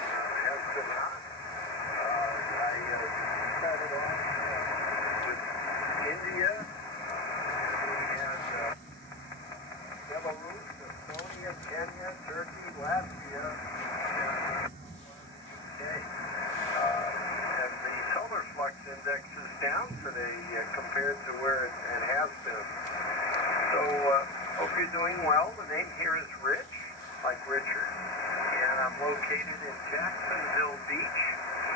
has been hot. I started off with India. We had Belarus, Estonia, Kenya, Turkey, Latvia, and UK. And the solar flux index is down today compared to where it has been. So hope you're doing well. The name here is Rich, like Richard. And I'm located in Jacksonville Beach,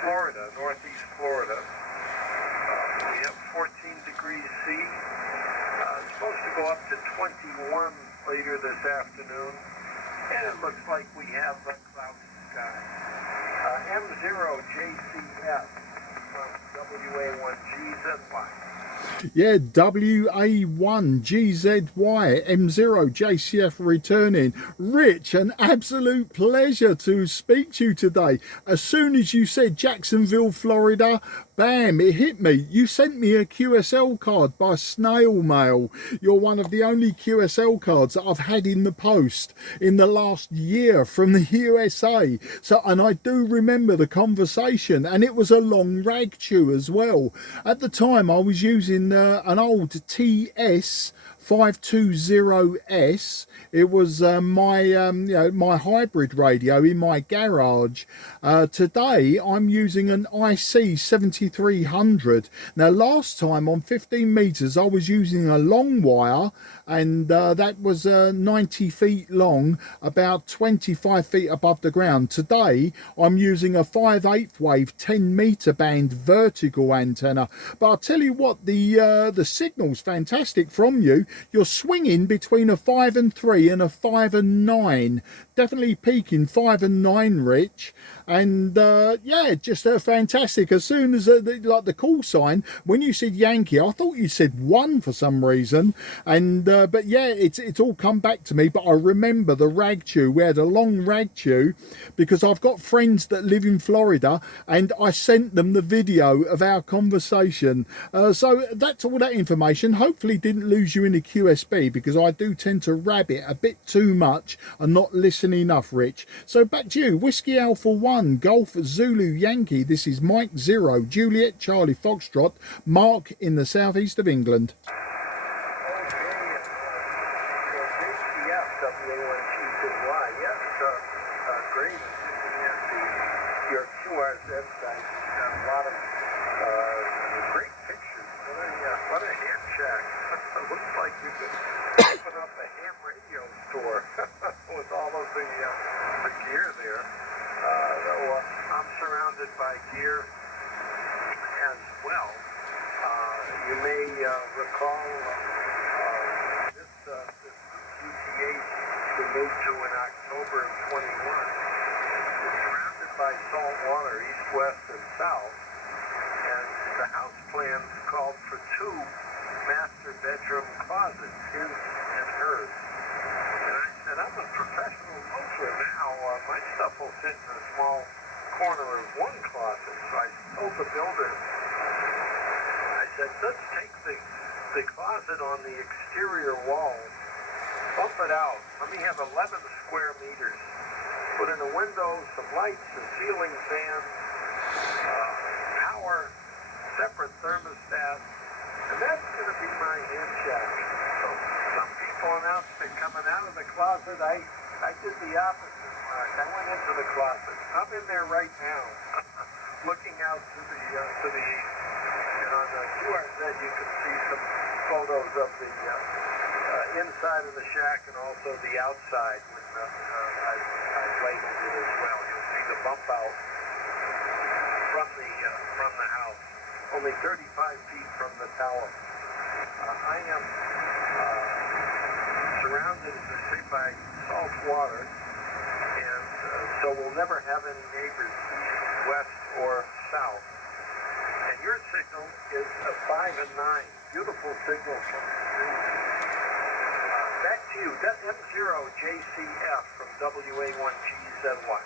Florida, northeast Florida. We have 14 degrees C. It's supposed to go up to 21 later this afternoon. And it looks like we have a cloudy sky. M0JCF from WA1GZY. Yeah, WA1GZY M0JCF returning. Rich, an absolute pleasure to speak to you today. As soon as you said Jacksonville, Florida, bam, it hit me. You sent me a QSL card by snail mail. You're one of the only QSL cards that I've had in the post in the last year from the USA. So, and I do remember the conversation, and it was a long rag chew as well. At the time, I was using an old TS 520S. It was my hybrid radio in my garage. Today I'm using an IC-7300. Now last time on 15 meters I was using a long wire, and that was 90 feet long, about 25 feet above the ground. Today I'm using a 5/8 wave 10 meter band vertical antenna. But I'll tell you what, the signal's fantastic from you. You're swinging between a 5 and 3 and a 5 and 9. Definitely peaking 5 and 9, Rich. And yeah, just fantastic. As soon as like the call sign, when you said Yankee, I thought you said 1 for some reason. And but yeah, it's all come back to me. But I remember the rag chew. We had a long rag chew because I've got friends that live in Florida, and I sent them the video of our conversation. So that's all that information. Hopefully didn't lose you in the QSB, because I do tend to rabbit a bit too much and not listen enough, Rich. So back to you. Whiskey Alpha 1 Golf Zulu Yankee. This is Mike 0 Juliet Charlie Foxtrot Mark in the southeast of England. Looks like you could open up a ham radio store with all of the gear there. Though I'm surrounded by gear as well. You may recall this UTH we moved to in October of 21. It's surrounded by salt water, east, west, and south. And the house plans called for 2 master bedroom closets, his and hers. And I said, I'm a professional moser now. My stuff will fit in a small corner of 1 closet. So I told the builder, I said, let's take the closet on the exterior wall, bump it out. Let me have 11 square meters. Put in a window, some lights, a ceiling fan, power, separate thermostat. And that's going to be my hand shack. So some people announced it coming out of the closet. I did the opposite, Mark. I went into the closet. I'm in there right now, looking out to the east. And on the QRZ you can see some photos of the inside of the shack and also the outside when I labeled it as well. You'll see the bump out from the house. Only 35 feet from the tower. I am surrounded, as I say, by salt water, and so we'll never have any neighbors east, west, or south. And your signal is a 5 and 9. Beautiful signal from the street. Back to you. That's M0JCF from WA1GZY.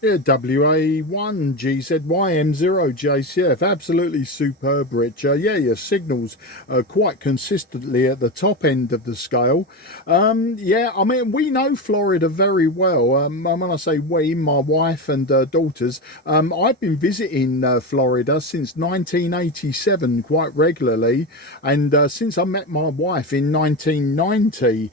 Yeah, WA1GZY ND2O, absolutely superb, Rich. Yeah, your signals quite consistently at the top end of the scale. Yeah, I mean, we know Florida very well. When I say we, my wife and daughters, I've been visiting Florida since 1987 quite regularly, and since I met my wife in 1990,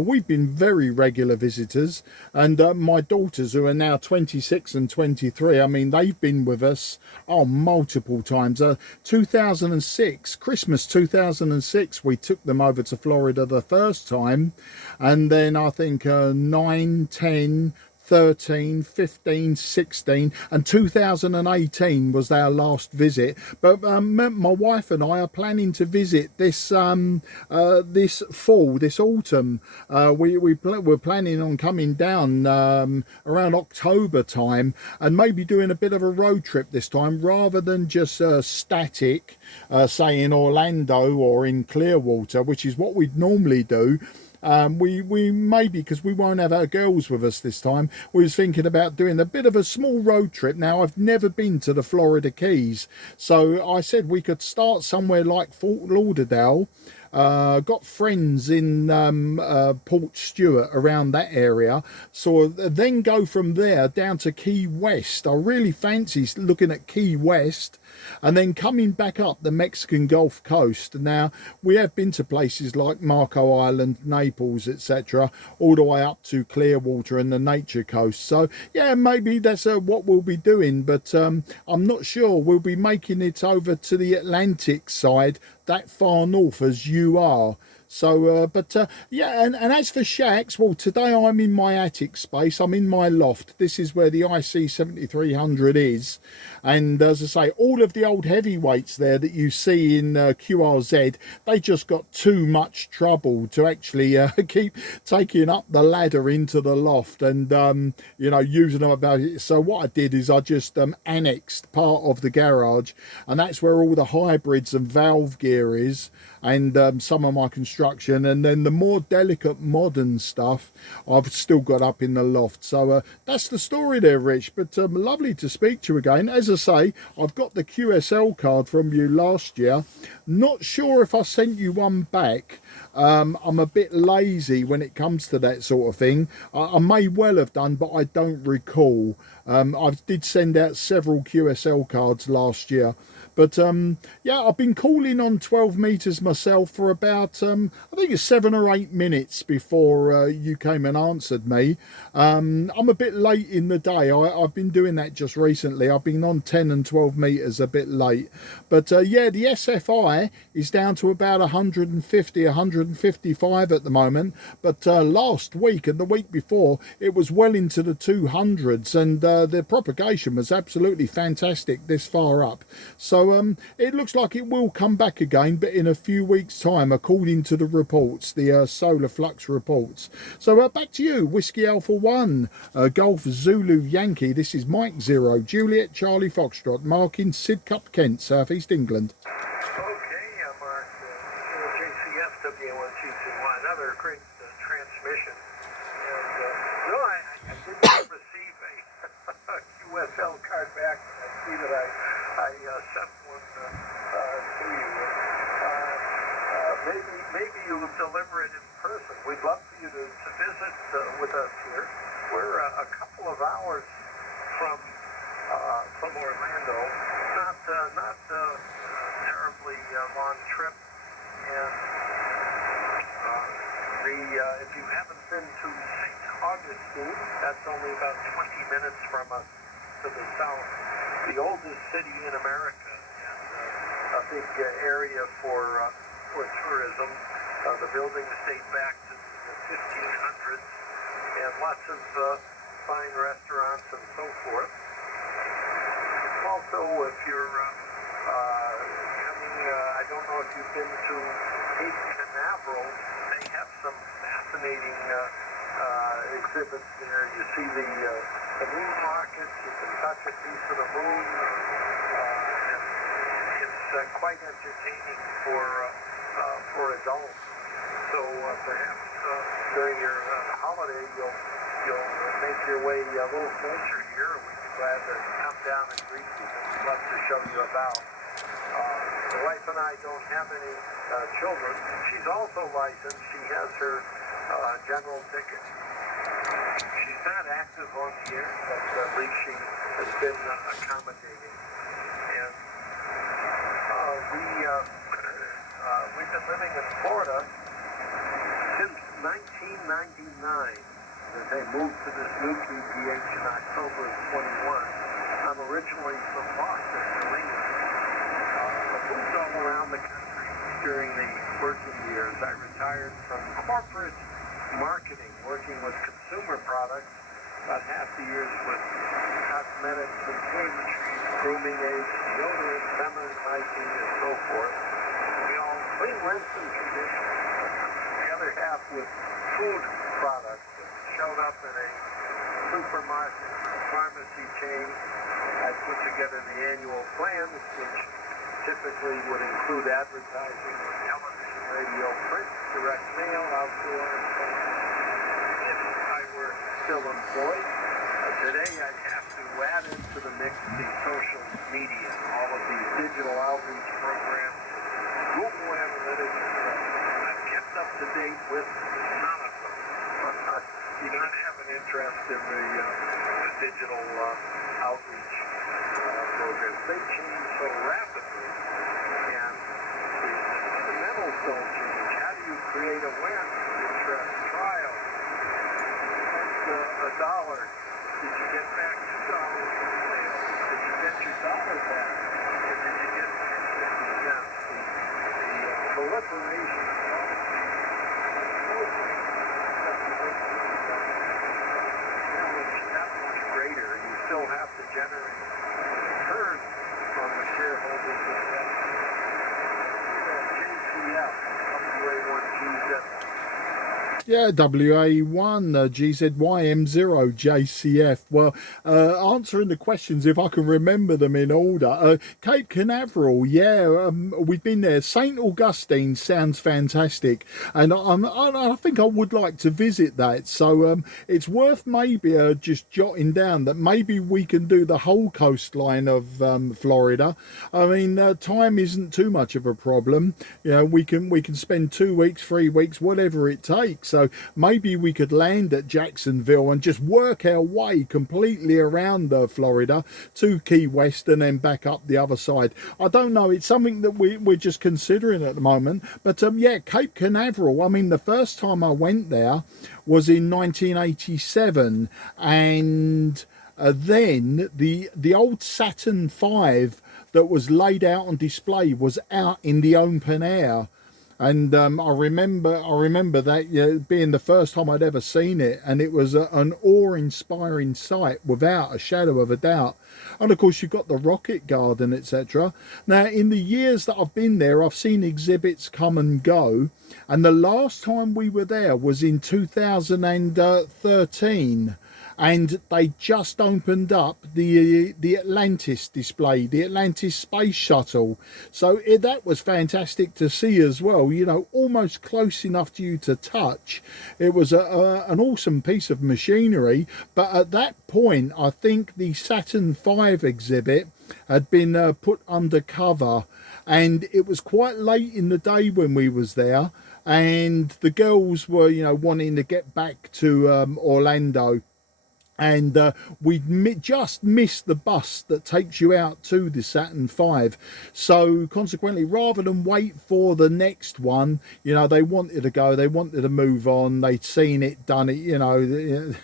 we've been very regular visitors, and my daughters, who are now 26 and 23, I mean, they've been with us multiple times. 2006, Christmas 2006, we took them over to Florida the first time, and then I think 9, 10, 13, 15, 16 and 2018 was our last visit. But my wife and I are planning to visit this this fall, this autumn. We're planning on coming down around October time, and maybe doing a bit of a road trip this time, rather than just static, say in Orlando or in Clearwater, which is what we'd normally do. We maybe, because we won't have our girls with us this time, we was thinking about doing a bit of a small road trip. Now, I've never been to the Florida Keys, so I said we could start somewhere like Fort Lauderdale. Got friends in Port Stewart, around that area, so then go from there down to Key West. I really fancy looking at Key West, and then coming back up the Mexican Gulf Coast. Now, we have been to places like Marco Island, Naples, etc., all the way up to Clearwater and the Nature Coast. So yeah, maybe that's what we'll be doing, but I'm not sure we'll be making it over to the Atlantic side that far north as you are. So yeah, and as for shacks, well, today I'm in my attic space. I'm in my loft. This is where the IC-7300 is, and as I say, all of the old heavyweights there that you see in QRZ, they just got too much trouble to actually keep taking up the ladder into the loft and you know, using them about it. So what I did is I just annexed part of the garage, and that's where all the hybrids and valve gear is, and some of my construction, and then the more delicate modern stuff I've still got up in the loft. So that's the story there, Rich. But lovely to speak to you again. As I say, I've got the QSL card from you last year. Not sure if I sent you one back. I'm a bit lazy when it comes to that sort of thing. I may well have done, but I don't recall. I did send out several QSL cards last year. But yeah, I've been calling on 12 meters myself for about, I think it's 7 or 8 minutes before you came and answered me. I'm a bit late in the day. I've been doing that just recently. I've been on 10 and 12 meters a bit late. But yeah, the SFI is down to about 150, 155 at the moment. But last week and the week before, it was well into the 200s, and the propagation was absolutely fantastic this far up. So it looks like it will come back again, but in a few weeks' time, according to the reports, the solar flux reports. So back to you, Whiskey Alpha 1, Golf Zulu Yankee. This is Mike 0, Juliet Charlie Foxtrot, marking Sidcup, Kent, South East England. Okay, Mark, JCF WA1GZY, another great transmission. And no, I didn't receive a QSL card back. I see that I sent one to you. Maybe you'll deliver it in person. We'd love for you to visit with us here. We're a couple of hours from Orlando. Not terribly long trip. And if you haven't been to St. Augustine, that's only about 20 minutes from us to the south. The oldest city in America, and a big area for tourism. The buildings date back to the 1500s, and lots of fine restaurants and so forth. Also, if you're coming, I don't know if you've been to Cape Canaveral, they have some fascinating exhibits there. You see the moon rockets, you can touch a piece of the moon, and it's quite entertaining for adults. So perhaps during your holiday, you'll make your way a little closer here. glad to come down and greet you. I'd love to show you about. The wife and I don't have any children. She's also licensed. She has her general ticket. She's not active on the air, but at least she has been accommodating. And we've been living in Florida since 1999. They moved to this new PPH in October of 21. I'm originally from Boston, New England. I moved all around the country during the working years. I retired from corporate marketing, working with consumer products, about half the years with cosmetics and toiletries, grooming aids, deodorant, feminine hygiene, and so forth. We all clean, rinse, and condition. The other half with food products. Showed up in a supermarket pharmacy chain. I put together the annual plan, which typically would include advertising on television, radio, print, direct mail, outdoor, and so on. If I were still employed, today I'd have to add into the mix the social media, all of these digital outreach programs, Google Analytics. I've kept up to date with none of them. Do not have an interest in the digital outreach programs. They change so rapidly, and the fundamentals don't change. How do you create awareness, interest, trial? That's $1. Did you get back $2 in sales? Did you get your dollar back? And did you get 50 cents? The proliferation of all of these programs. Greater, you still have to generate return on the shareholders' investment. JCF, WA1GZY. Yeah, WA1GZY ND2O JCF. Well, answering the questions, if I can remember them in order. Cape Canaveral, yeah, we've been there. St. Augustine sounds fantastic, and I think I would like to visit that. So it's worth maybe just jotting down that maybe we can do the whole coastline of Florida. I mean, time isn't too much of a problem. You know, we can spend 2 weeks, 3 weeks, whatever it takes. So maybe we could land at Jacksonville and just work our way completely around Florida to Key West and then back up the other side. I don't know. It's something that we're just considering at the moment. But yeah, Cape Canaveral. I mean, the first time I went there was in 1987, and then the old Saturn V that was laid out on display was out in the open air. And I remember that being the first time I'd ever seen it, and it was an awe-inspiring sight without a shadow of a doubt. And of course, you've got the rocket garden, etc. Now, in the years that I've been there, I've seen exhibits come and go, and the last time we were there was in 2013. And they just opened up the Atlantis display, the Atlantis space shuttle. So that was fantastic to see as well, you know, almost close enough to you to touch. It was an awesome piece of machinery. But at that point, I think the Saturn V exhibit had been put under cover, and it was quite late in the day when we was there, and the girls were, you know, wanting to get back to Orlando. And we'd just missed the bus that takes you out to the Saturn V. So consequently, rather than wait for the next one, you know, they wanted to go, they wanted to move on. They'd seen it, done it, you know,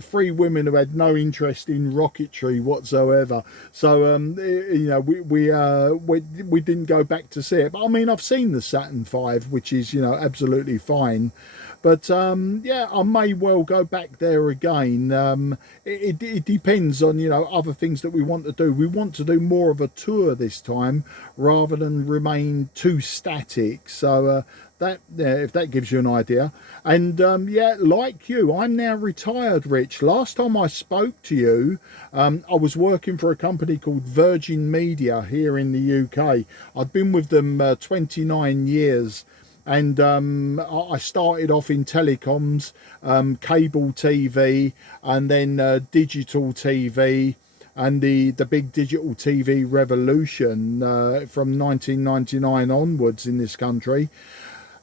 3 women who had no interest in rocketry whatsoever. So, you know, we didn't go back to see it. But I mean, I've seen the Saturn V, which is, you know, absolutely fine. But yeah, I may well go back there again. It depends on, you know, other things that we want to do. We want to do more of a tour this time rather than remain too static. So that, if that gives you an idea. And yeah, like you, I'm now retired, Rich. Last time I spoke to you, I was working for a company called Virgin Media here in the UK. I've been with them 29 years. and I started off in telecoms, cable TV, and then digital TV, and the big digital TV revolution from 1999 onwards in this country,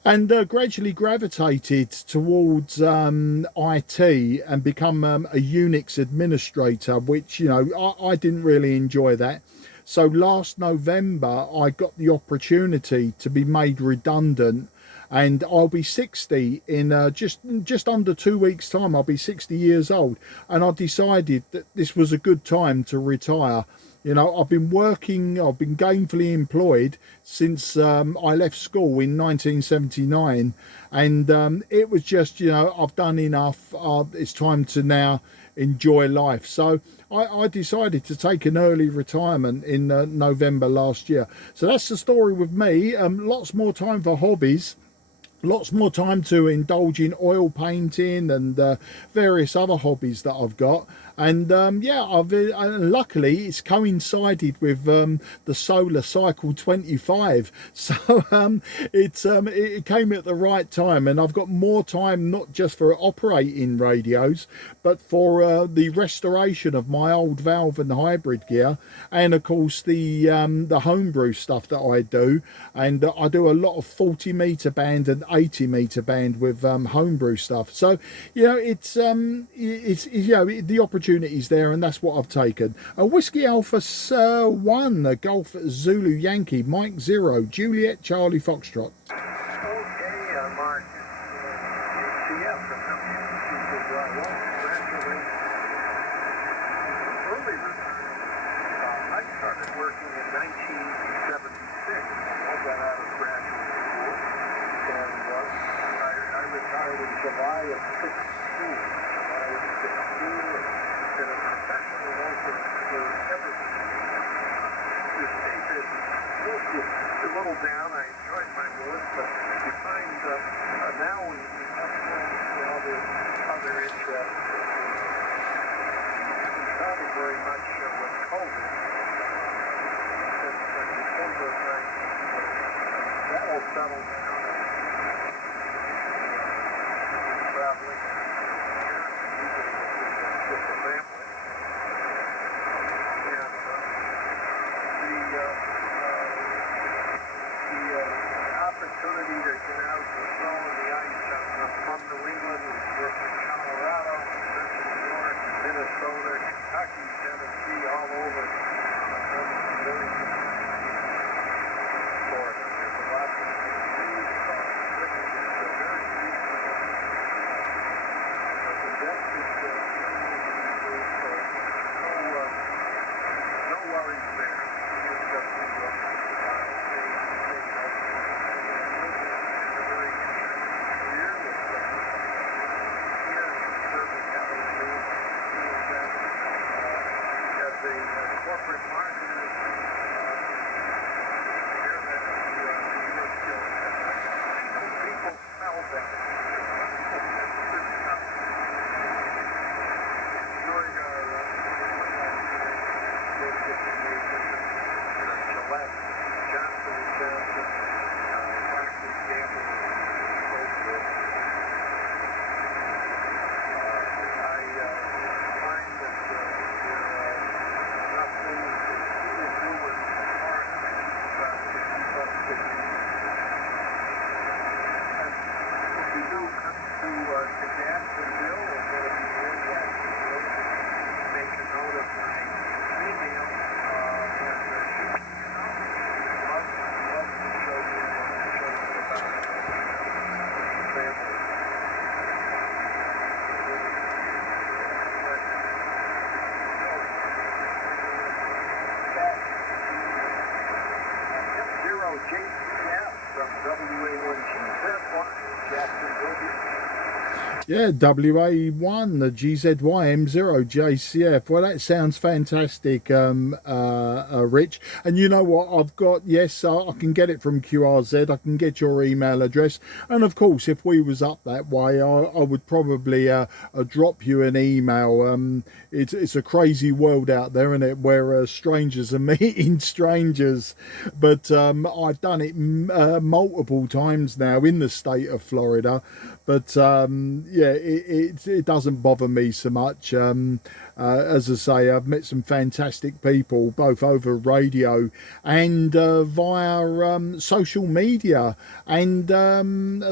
and gradually gravitated towards IT and become a Unix administrator, which, you know, I didn't really enjoy that. So last November I got the opportunity to be made redundant, and I'll be 60 in just under 2 weeks time. I'll be 60 years old, and I decided that this was a good time to retire. You know, I've been gainfully employed since I left school in 1979, and it was just, you know, I've done enough. It's time to now enjoy life. So I decided to take an early retirement in November last year. So that's the story with me. Lots more time for hobbies, lots more time to indulge in oil painting and various other hobbies that I've got. And yeah, luckily it's coincided with the solar cycle 25, so it came at the right time, and I've got more time not just for operating radios, but for the restoration of my old valve and hybrid gear, and of course the homebrew stuff that I do. And I do a lot of 40-meter band and 80-meter band with homebrew stuff. So, you know, it's you know, the opportunities there, and that's what I've taken. A Whiskey Alpha 1, a Golf Zulu Yankee, Mike 0, Juliet Charlie Foxtrot. Okay, Mark, ACF, early retirement. I started working in 1976. I got out of graduate school, and I retired in July of 16. Been a professional worker for everything. This state is a little down. I enjoyed my work, but you find now we have other interests. We traveled very much with COVID since December of 19. That all settled down. Traveling with the family. Opportunity to get out the snow and the ice. I'm from New England. We work in Colorado, Central New York, Minnesota, Kentucky, Tennessee, all over. Very Florida. There's a lot of no worries there. Corporate marketer Yeah, WA1, the GZY JCF. Well, that sounds fantastic, Rich. And you know what? I've got, yes, I can get it from QRZ. I can get your email address. And of course, if we was up that way, I would probably drop you an email. It's a crazy world out there, isn't it? Where strangers are meeting strangers. But I've done it multiple times now in the state of Florida. But yeah, it doesn't bother me so much. As I say, I've met some fantastic people, both over radio and via social media and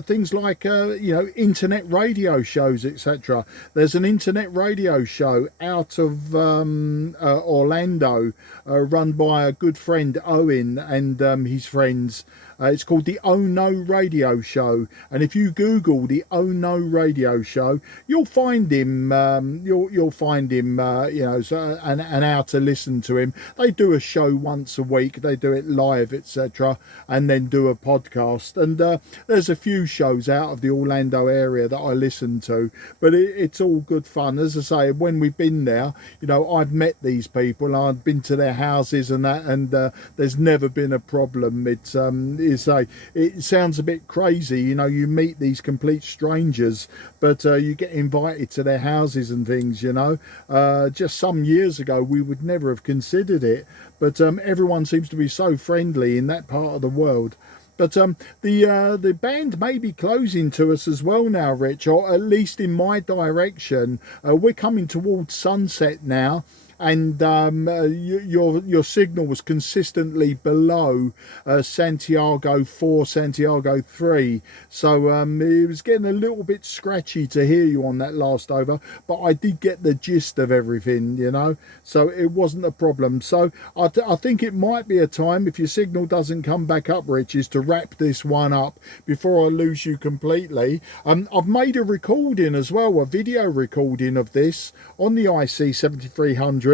things like you know, internet radio shows, etc. There's an internet radio show out of Orlando, run by a good friend Owen and his friends. It's called the Oh No Radio Show, and if you Google the Oh No Radio Show, you'll find him. You'll find him. You know, so, and how to listen to him. They do a show once a week. They do it live, etc., and then do a podcast. And there's a few shows out of the Orlando area that I listen to, but it's all good fun. As I say, when we've been there, you know, I've met these people. I've been to their houses and that, and there's never been a problem. It's it sounds a bit crazy, you know, you meet these complete strangers, but you get invited to their houses and things, you know. Just some years ago we would never have considered it, but everyone seems to be so friendly in that part of the world. But the band may be closing to us as well now, Rich, or at least in my direction. We're coming towards sunset now, and your signal was consistently below Santiago 4, Santiago 3, so it was getting a little bit scratchy to hear you on that last over, but I did get the gist of everything, you know, so it wasn't a problem. So I think it might be a time, if your signal doesn't come back up, Rich, is to wrap this one up before I lose you completely. I've made a recording as well, a video recording of this on the IC-7300,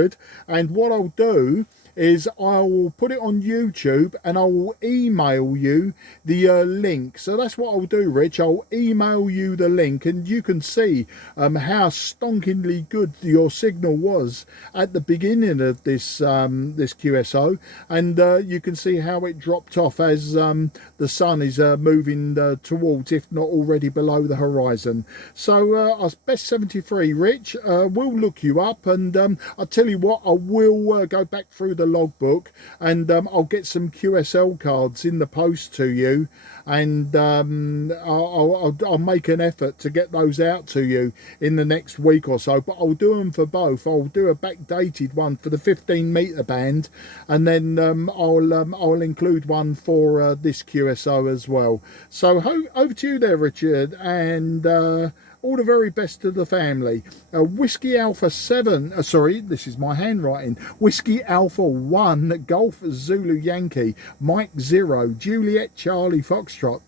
and what I'll do is I will put it on YouTube and I will email you the link. So that's what I'll do, Rich. I'll email you the link, and you can see how stonkingly good your signal was at the beginning of this this QSO, and you can see how it dropped off as the sun is moving towards, if not already below, the horizon. So Best 73, Rich, we'll look you up, and I'll tell you what, I will go back through the logbook, and I'll get some QSL cards in the post to you, and I'll make an effort to get those out to you in the next week or so, but I'll do them for both. I'll do a backdated one for the 15-meter band, and then I'll include one for this QSO as well. So over to you there, Richard, and all the very best to the family. Whiskey Alpha 7, sorry, this is my handwriting. Whiskey Alpha 1, Golf Zulu Yankee, Mike 0, Juliet Charlie Foxtrot.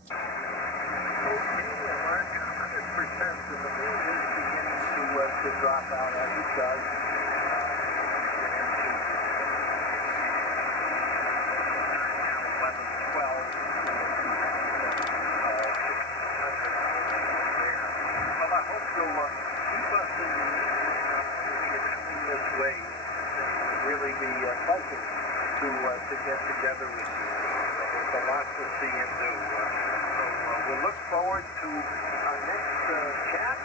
To get together with you. There's a lot to see and do. So we'll look forward to our next chat.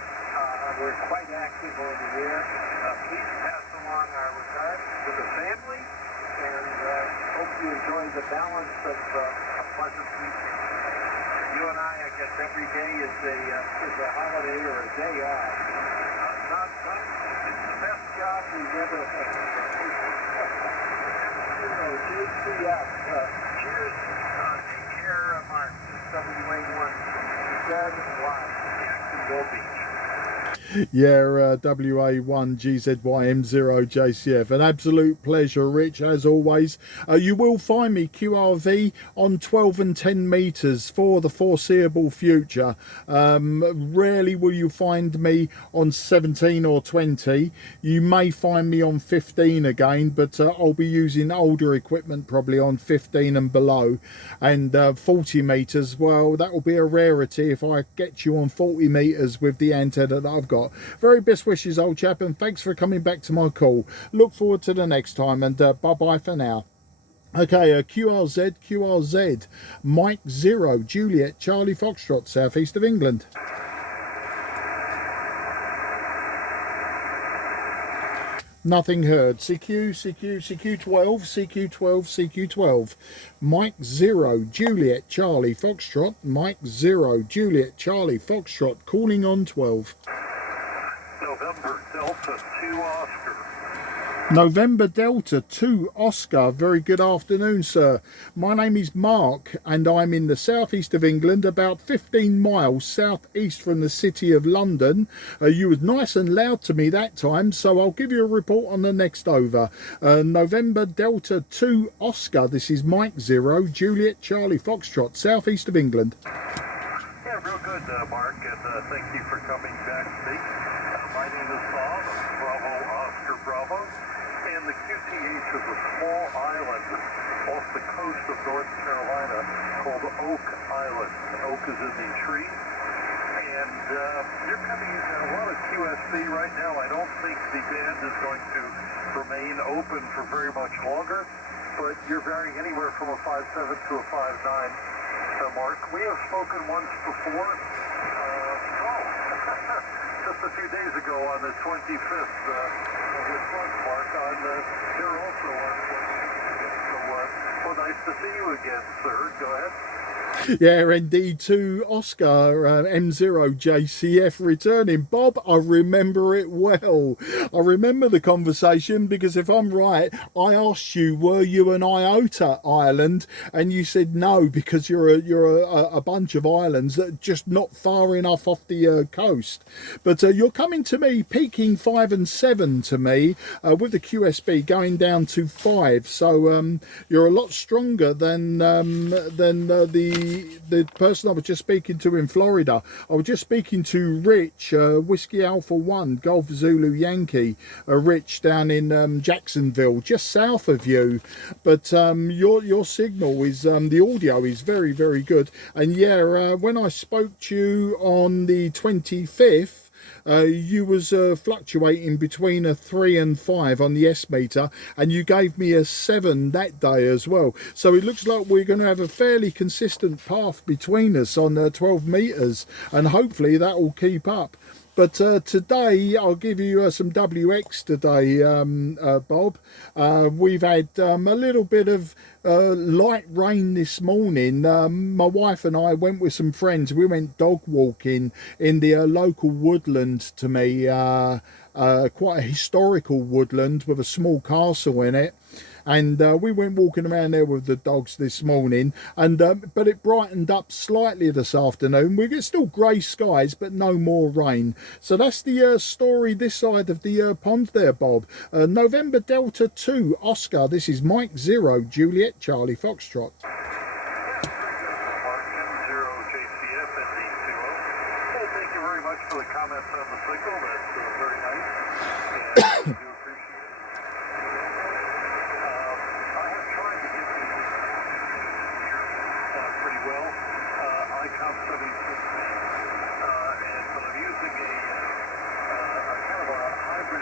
We're quite active on the air. Please pass along our regards to the family, and hope you enjoy the balance of a pleasant weekend. You and I guess every day is a holiday or a day off. It's the best job we've ever had. JCF. Cheers. Take care, Mark. WA1GZY, Jacksonville Beach. Yeah, WA1GZY ND2O. An absolute pleasure, Rich, as always. You will find me QRV on 12 and 10 metres for the foreseeable future. Rarely will you find me on 17 or 20. You may find me on 15 again, but I'll be using older equipment probably on 15 and below. And 40 metres, well, that will be a rarity if I get you on 40 metres with the antenna that I've got. Very best wishes, old chap, and thanks for coming back to my call. Look forward to the next time, and bye-bye for now. Okay, QRZ, Mike 0, Juliet, Charlie Foxtrot, southeast of England. Nothing heard. CQ12, Mike 0, Juliet, Charlie Foxtrot, Mike 0, Juliet, Charlie Foxtrot, calling on 12. November Delta 2 Oscar. November Delta 2 Oscar. Very good afternoon, sir. My name is Mark and I'm in the southeast of England, about 15 miles southeast from the city of London. You was nice and loud to me that time, so I'll give you a report on the next over. November Delta 2 Oscar. This is Mike 0, Juliet, Charlie Foxtrot, southeast of England. Yeah, real good, Mark, and thank you for coming back to me. My name is Bob, Bravo Oscar Bravo. And the QTH is a small island off the coast of North Carolina called Oak Island. Oak is in the tree. And you're coming in a lot of QSB right now. I don't think the band is going to remain open for very much longer, but you're varying anywhere from a 5.7 to a 5.9, Mark. We have spoken once before. Just a few days ago on the 25th of this month, Mark, here also on 25th. So, well, nice to see you again, sir. Go ahead. Yeah, ND2 Oscar, M0JCF returning. Bob, I remember it well. I remember the conversation because if I'm right, I asked you, were you an iota island? And you said no, because you're a bunch of islands that are just not far enough off the coast. But you're coming to me, peaking 5 and 7 to me, with the QSB going down to 5. So you're a lot stronger than the person I was just speaking to in Florida. I was just speaking to Rich, Whiskey Alpha 1, Golf Zulu Yankee, Rich down in Jacksonville, just south of you. But your signal is, the audio is very, very good. And yeah, when I spoke to you on the 25th, you was fluctuating between a 3 and 5 on the S meter, and you gave me a 7 that day as well. So it looks like we're going to have a fairly consistent path between us on 12 meters, and hopefully that will keep up. But today I'll give you some WX today, Bob. We've had a little bit of light rain this morning. My wife and I went with some friends. We went dog walking in the local woodland to me, quite a historical woodland with a small castle in it. And we went walking around there with the dogs this morning, and but it brightened up slightly this afternoon. We get still grey skies, but no more rain. So that's the story this side of the pond there, Bob. November Delta 2 Oscar. This is Mike 0, Juliet, Charlie Foxtrot. Thank you very much for the comments on the signal. That's very nice. And I do appreciate it. ICOM 76, but I'm using a kind of a hybrid.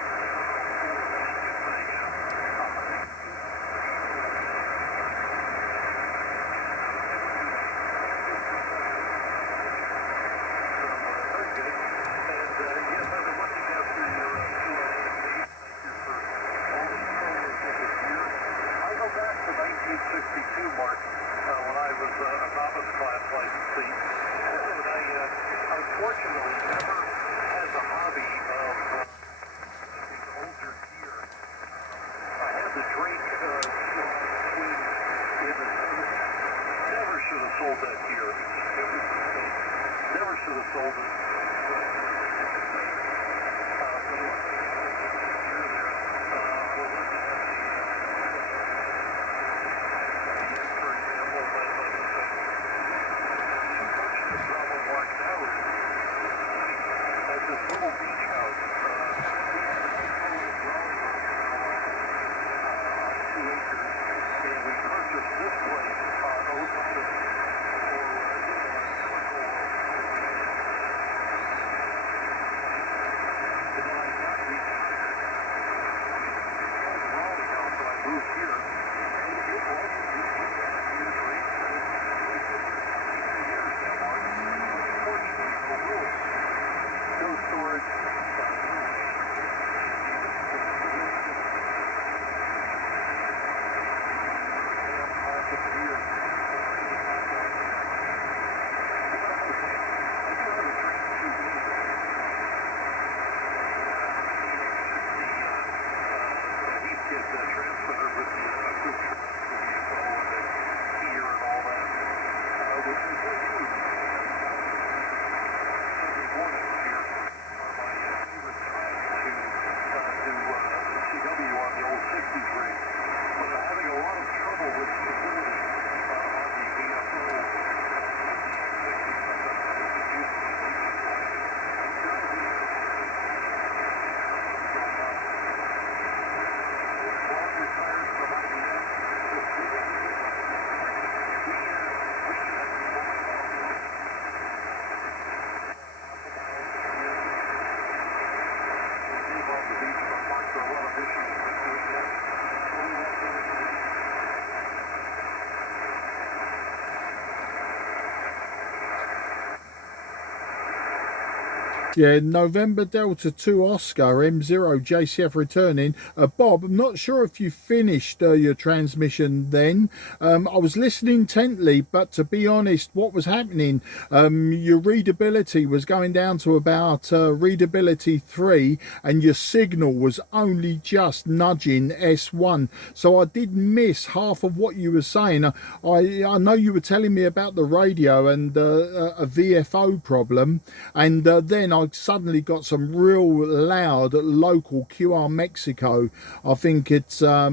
Yeah, November Delta 2 Oscar M0 JCF returning. Bob, I'm not sure if you finished your transmission then. I was listening intently, but to be honest, what was happening, your readability was going down to about readability 3, and your signal was only just nudging S1. So I did miss half of what you were saying. I know you were telling me about the radio and a VFO problem, and then I suddenly got some real loud local QR Mexico. I think it's a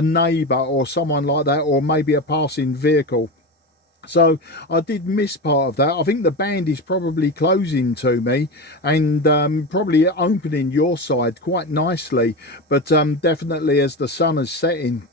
neighbour or someone like that, or maybe a passing vehicle. So I did miss part of that. I think the band is probably closing to me, and probably opening your side quite nicely, but definitely as the sun is setting,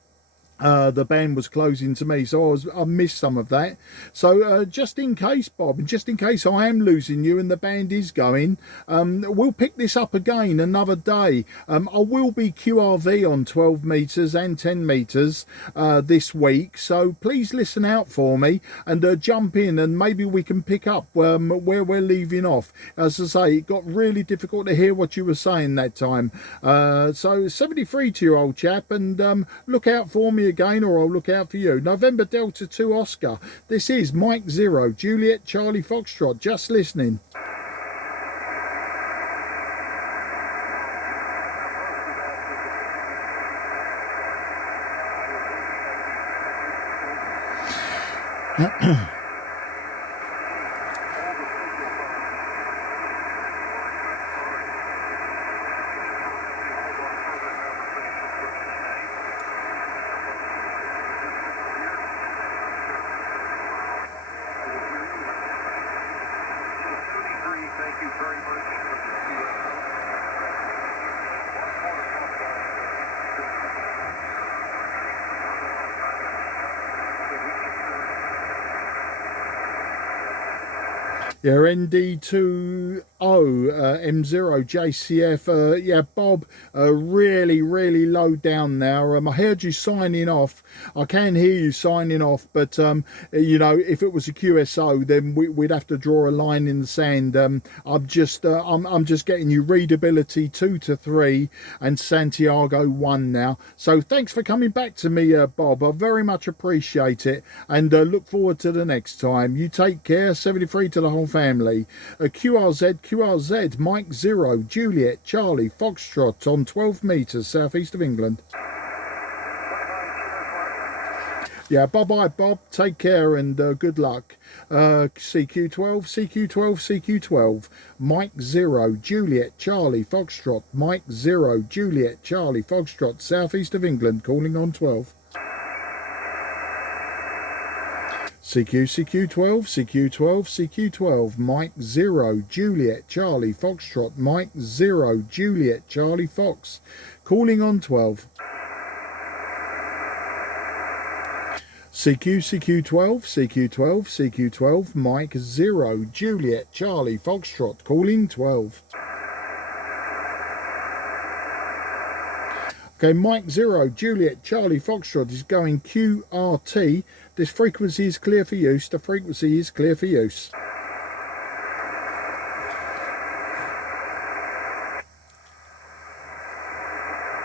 the band was closing to me, so I missed some of that. So just in case, Bob, and just in case I am losing you and the band is going, we'll pick this up again another day. I will be QRV on 12 meters and 10 meters this week, so please listen out for me and jump in, and maybe we can pick up where we're leaving off. As I say, it got really difficult to hear what you were saying that time. So 73 to you, old chap, and look out for me again, or I'll look out for you. November Delta 2 Oscar. This is Mike 0 Juliet Charlie Foxtrot. Just listening. Thank you very much. Yeah, ND2O M0 JCF. Yeah, Bob, really low down now. I heard you signing off. I can hear you signing off, but you know, if it was a QSO, then we'd have to draw a line in the sand. I'm just getting you readability 2 to 3 and Santiago 1 now. So thanks for coming back to me, Bob. I very much appreciate it, and look forward to the next time. You take care. 73 to the whole family. QRZ Mike 0 Juliet Charlie Foxtrot on 12 meters southeast of England. Yeah, bye Bob, take care, and good luck. CQ12 Mike 0 Juliet Charlie Foxtrot, Mike 0 Juliet Charlie Foxtrot, southeast of England, calling on 12. CQ12 Mike 0 Juliet Charlie Foxtrot, Mike 0 Juliet Charlie Fox, calling on 12. CQ12 Mike 0 Juliet Charlie Foxtrot, calling 12. Okay, Mike 0 Juliet Charlie Foxtrot is going QRT. This frequency is clear for use. The frequency is clear for use.